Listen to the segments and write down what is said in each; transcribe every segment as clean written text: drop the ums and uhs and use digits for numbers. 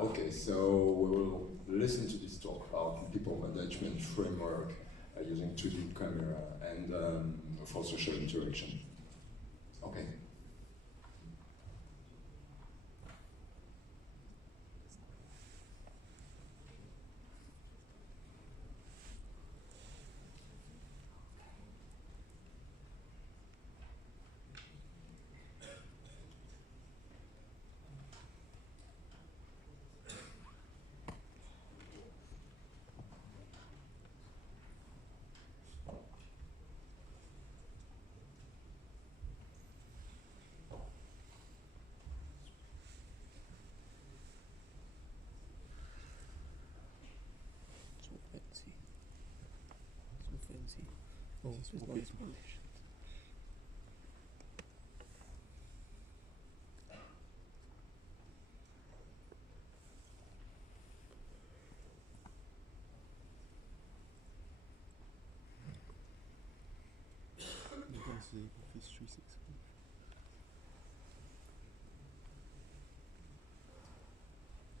Okay, so we will listen to this talk about people management framework using 2D camera and for social interaction. Okay.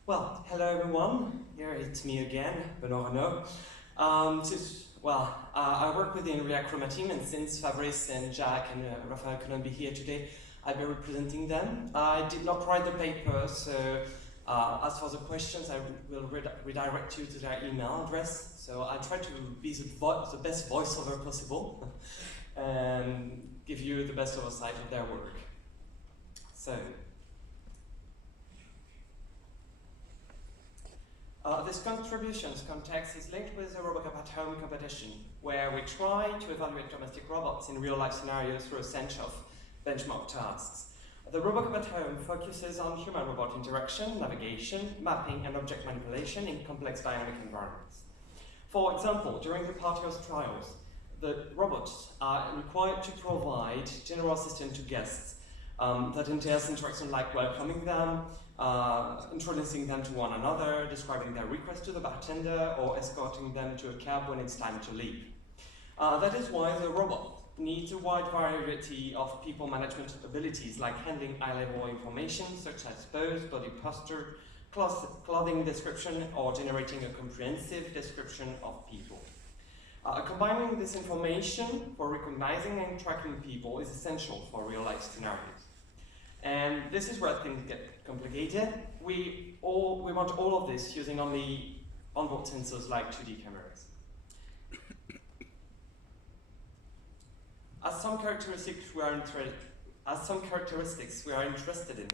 Well, hello everyone. Here it's me again, Benoît Renaud. I work within React team, and since Fabrice and Jack and Raphael couldn't be here today, I'll be representing them. I did not write the paper, so as for the questions, I will redirect you to their email address. So I try to be the best voiceover possible and give you the best oversight of their work. So. This contributions context is linked with the RoboCup Home competition, where we try to evaluate domestic robots in real-life scenarios through a set of benchmark tasks. The RoboCup Home focuses on human-robot interaction, navigation, mapping, and object manipulation in complex dynamic environments. For example, during the Partios trials, the robots are required to provide general assistance to guests that entails interaction like welcoming them, introducing them to one another, describing their request to the bartender, or escorting them to a cab when it's time to leave. That is why the robot needs a wide variety of people management abilities, like handling high-level information such as pose, body posture, clothing description, or generating a comprehensive description of people. Combining this information for recognizing and tracking people is essential for real-life scenarios. And this is where things get complicated. We want all of this using only onboard sensors like 2D cameras. As some characteristics we are interested in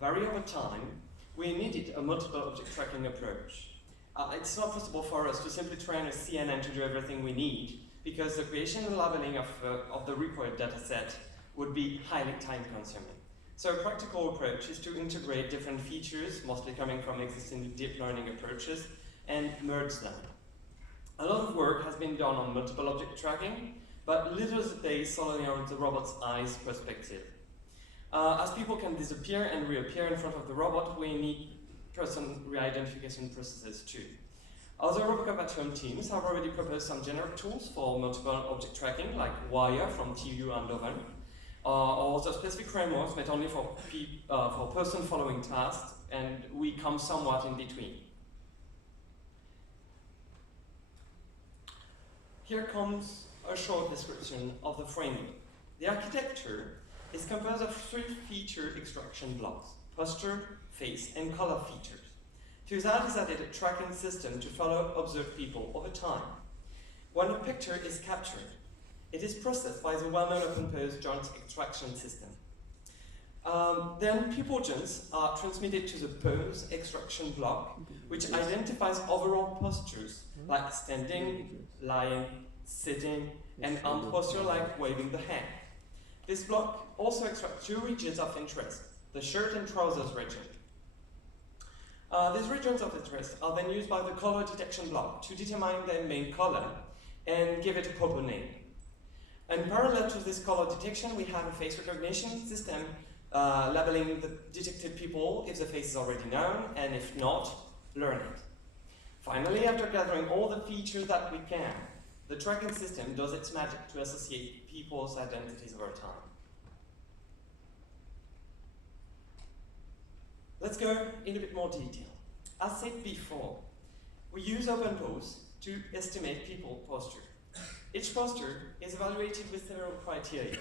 vary over time, we needed a multiple object tracking approach. It's not possible for us to simply train a CNN to do everything we need, because the creation and labeling of the required dataset would be highly time-consuming. So a practical approach is to integrate different features, mostly coming from existing deep learning approaches, and merge them. A lot of work has been done on multiple object tracking, but little is based solely on the robot's eyes perspective. As people can disappear and reappear in front of the robot, we need person re-identification processes too. Other RoboCup Home teams have already proposed some generic tools for multiple object tracking, like Wire from TU Eindhoven, or the specific frameworks made only for person following tasks, and we come somewhat in between. Here comes a short description of the framework. The architecture is composed of 3 feature extraction blocks: posture, face, and color features. To that is added a tracking system to follow observed people over time. When a picture is captured, it is processed by the well-known open pose joint extraction system. Then people joints are transmitted to the pose extraction block, which identifies overall postures like standing, lying, sitting, and arm posture like waving the hand. This block also extracts 2 regions of interest: the shirt and trousers region. These regions of interest are then used by the color detection block to determine their main color and give it a proper name. And parallel to this color detection, we have a face recognition system labeling the detected people if the face is already known, and if not, learn it. Finally, after gathering all the features that we can, the tracking system does its magic to associate people's identities over time. Let's go in a bit more detail. As said before, we use OpenPose to estimate people posture. Each posture is evaluated with several criteria.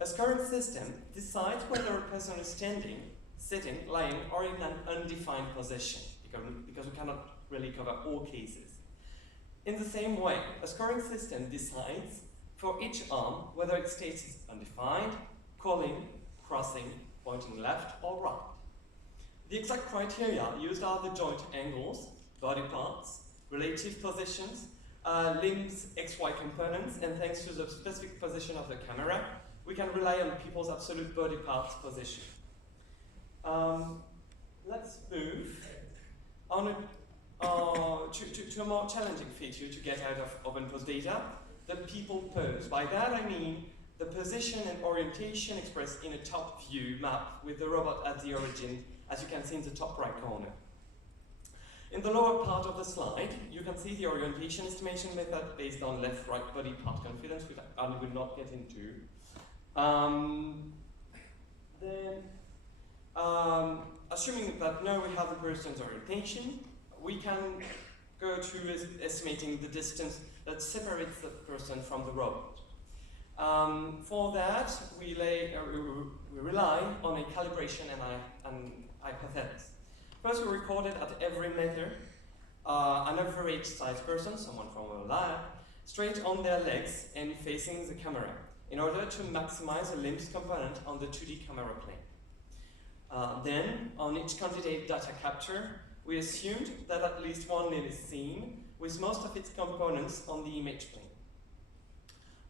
A scoring system decides whether a person is standing, sitting, lying, or in an undefined position, because we cannot really cover all cases. In the same way, a scoring system decides for each arm whether its state is undefined, calling, crossing, pointing left or right. The exact criteria used are the joint angles, body parts, relative positions, limbs, XY components, and thanks to the specific position of the camera, we can rely on people's absolute body parts position. Let's move on to a more challenging feature to get out of OpenPose data, the people pose. By that I mean the position and orientation expressed in a top view map with the robot at the origin, as you can see in the top right corner. In the lower part of the slide, you can see the orientation estimation method based on left-right body part confidence, which I will not get into. Assuming that now we have the person's orientation, we can go to estimating the distance that separates the person from the robot. For that, we rely on a calibration and hypothesis. First, we recorded at every meter an average-sized person, someone from a lab, straight on their legs and facing the camera, in order to maximize the limbs component on the 2D camera plane. Then, on each candidate data capture, we assumed that at least one limb is seen, with most of its components on the image plane.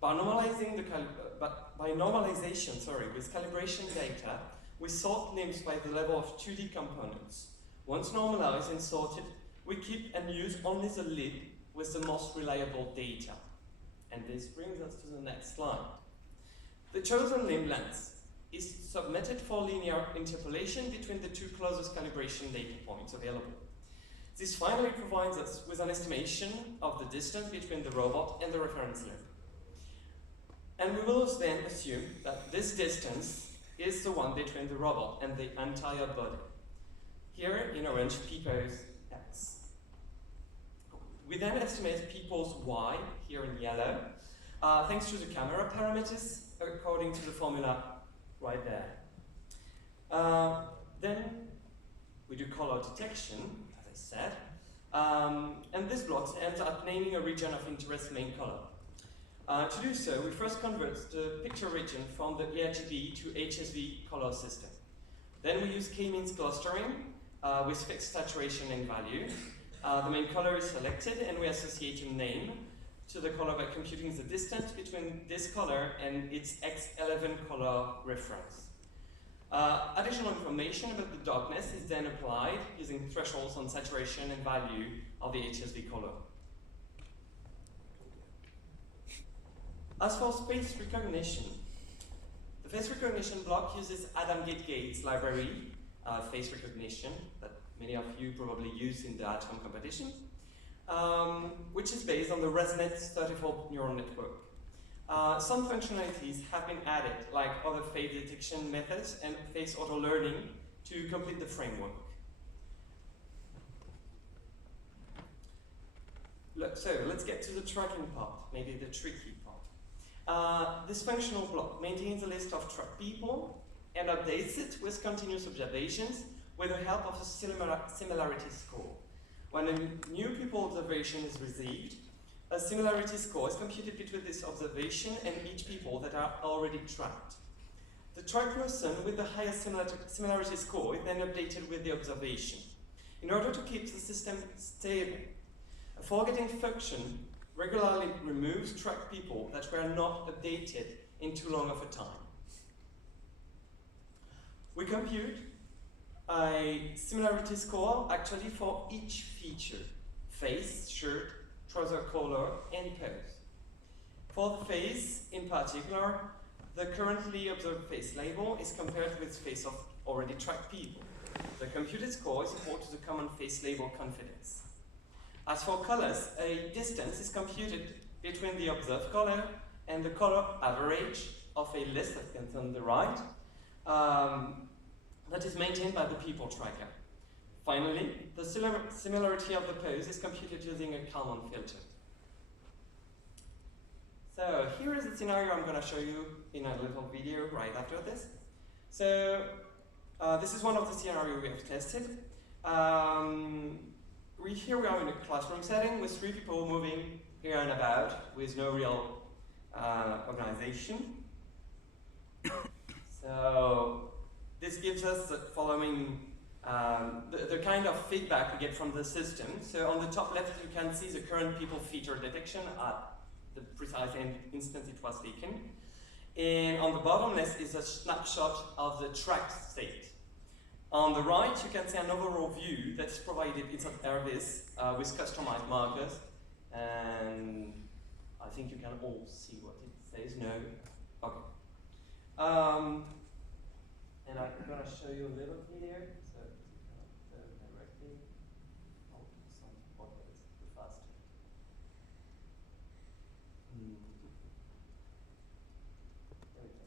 By normalization with calibration data, we sort limbs by the level of 2D components. Once normalized and sorted, we keep and use only the limb with the most reliable data. And this brings us to the next slide. The chosen limb length is submitted for linear interpolation between the two closest calibration data points available. This finally provides us with an estimation of the distance between the robot and the reference limb. And we will then assume that this distance is the one between the robot and the entire body. Here in orange, people's X. We then estimate people's Y, here in yellow, thanks to the camera parameters according to the formula right there. Then we do color detection, as I said, and this block ends at naming a region of interest main color. To do so, we first convert the picture region from the RGB to HSV color system. Then we use k-means clustering with fixed saturation and value. The main color is selected and we associate a name to the color by computing the distance between this color and its X11 color reference. Additional information about the darkness is then applied using thresholds on saturation and value of the HSV color. As for face recognition, the face recognition block uses Adam Gate's library, face recognition, that many of you probably use in the at-home competition, which is based on the ResNet 34 neural network. Some functionalities have been added, like other face detection methods and face auto-learning to complete the framework. So let's get to the tracking part, maybe the tricky part. This functional block maintains a list of tracked people and updates it with continuous observations with the help of a similarity score. When a new people observation is received, a similarity score is computed between this observation and each people that are already tracked. The tracked person with the highest similarity score is then updated with the observation. In order to keep the system stable, a forgetting function regularly removes tracked people that were not updated in too long of a time. We compute a similarity score actually for each feature: face, shirt, trouser color, and pose. For the face, in particular, the currently observed face label is compared with face of already tracked people. The computed score is equal to the common face label confidence. As for colors, a distance is computed between the observed color and the color average of a list that comes on the right, that is maintained by the people tracker. Finally, the similarity of the pose is computed using a Kalman filter. So here is the scenario I'm going to show you in a little video right after this. So this is one of the scenarios we have tested. Here we are in a classroom setting with 3 people moving here and about with no real organization. So this gives us the following, the kind of feedback we get from the system. So on the top left you can see the current people feature detection at the precise instance it was taken. And on the bottom left is a snapshot of the track state. On the right you can see an overall view that's provided inside Airbus with customized markers. And I think you can all see what it says. No? Okay. And I'm going to show you a little video. So you can go directly. Oh, something okay, it's a bit faster. There we go.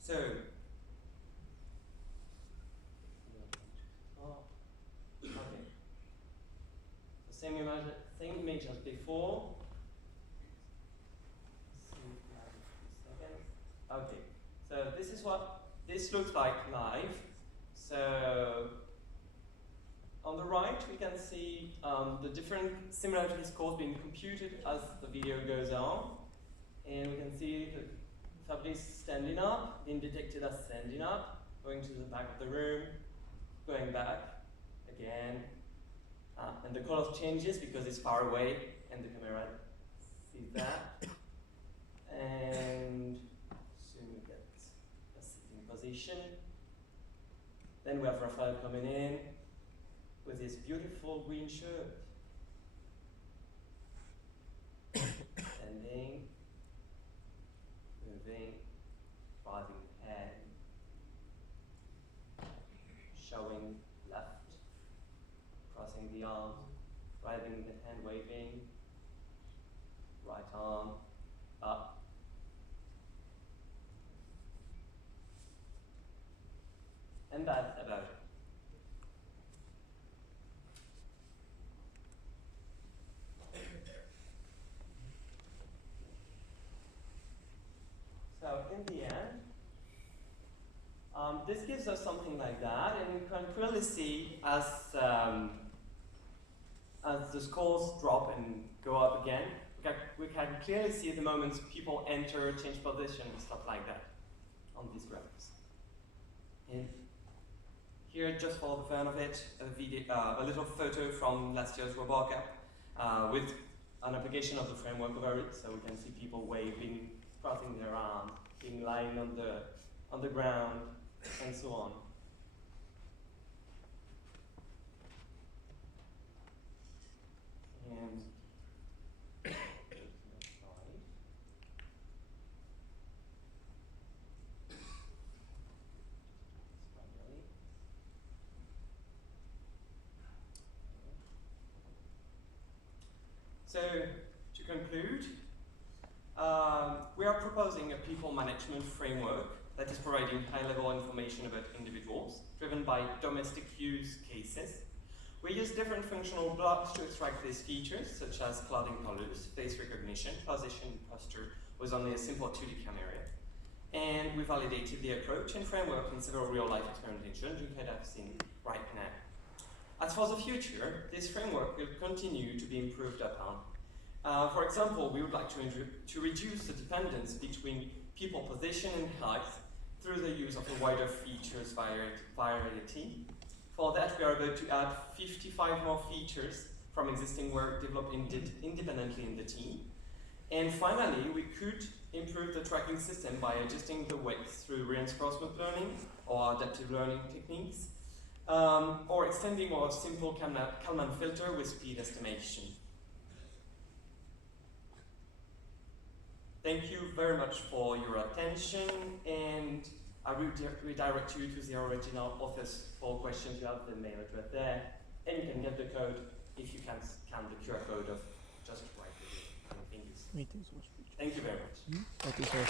So, okay. So same image as before. Okay, so this is what this looks like live. So on the right we can see the different similarity scores being computed as the video goes on. And we can see the Fabrice standing up, being detected as standing up, going to the back of the room, going back again. And the color changes because it's far away and the camera sees that. And soon we get a sitting position. Then we have Raphael coming in with his beautiful green shirt. Standing, moving, driving ahead, showing left, crossing the arms, driving the hand waving, right arm, up. And that's about it. So in the end, this gives us something like that, and we can clearly see as the scores drop and go up again, we can clearly see the moments people enter, change position, and stuff like that on these graphs. And here, just for the fun of it, a little photo from last year's RoboCup with an application of the framework over it, so we can see people waving, crossing their arms, being lying on the ground, and so on. And so, to conclude, we are proposing a people management framework that is providing high-level information about individuals, driven by domestic use cases. We use different functional blocks to extract these features, such as clouding colors, face recognition, position, and posture, with only a simple 2D camera. And we validated the approach and framework in several real-life experimentations you could have seen right now. As for the future, this framework will continue to be improved upon. For example, we would like to reduce the dependence between people position and height through the use of a wider features variety. For that, we are about to add 55 more features from existing work developed independently in the team. And finally, we could improve the tracking system by adjusting the weights through reinforcement learning or adaptive learning techniques, or extending our simple Kalman filter with speed estimation. Thank you very much for your attention, and I will redirect you to the original authors for questions. You have the mail address there, and you can get the code if you can scan the QR code of just right here. Thank you very much. That is our